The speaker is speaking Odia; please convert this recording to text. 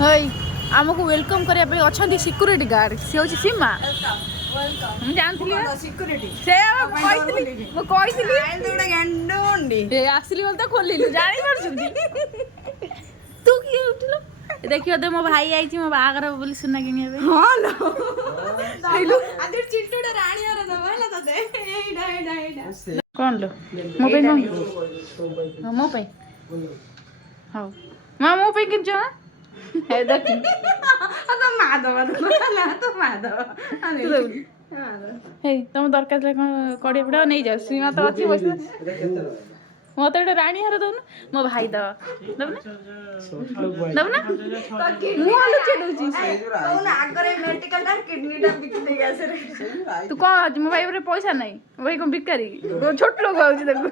ହଇ ଆମକୁ ୱେଲକମ୍ କରିବା ପାଇଁ ଅଛନ୍ତି ସିକ୍ୟୁରିଟି ଗାର୍ଡ। ସେ ହେଉଛି ସୀମା। ମୁଁ ଜାଣିଥିଲି ସେ ମୁଁ କହିଥିଲି ଆସିଲି ବୋଲି ତ ଖୋଲିଲୁ ଜାଣିପାରୁଛନ୍ତି। ତୁ କିଏ ଉଠିଲୁ ଦେଖିବ ତ ମୋ ଭାଇ ଆଇଛି ମୋ ବାହାଘର ବୋଲି ସୁନା କିଣିବା ପାଇଁ। କଣ ଲୋ ମୋ ପାଇଁ କଣ ମୋ ପାଇଁ ହଉ ମା ମୋ ପାଇଁ କିଣିଛ ନା ଦେଖ ହେଇ ତମ ଦରକାର ଥିଲା କଣ କଡ଼ିଆ ପିଡ଼ା ନେଇଯାଉ ସୀମା ତ ଅଛି ବସି ମତେ ଗୋଟେ ରାଣୀ ହାର ଦଉନୁ ମୋ ଭାଇ ଦବ ଦବୁ ନା ମୁଁ ଲୁଚେଇ ଦଉଛି। ତୁ କଣ ଅଛି ମୋ ଭାଇ ଉପରେ ପଇସା ନାହିଁ ମୋ ଭାଇ କଣ ଭିକାରୀ ଛୋଟ ଲୋକ ଆଉଛି ତାକୁ